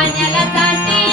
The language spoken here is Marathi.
पाण्याला जाते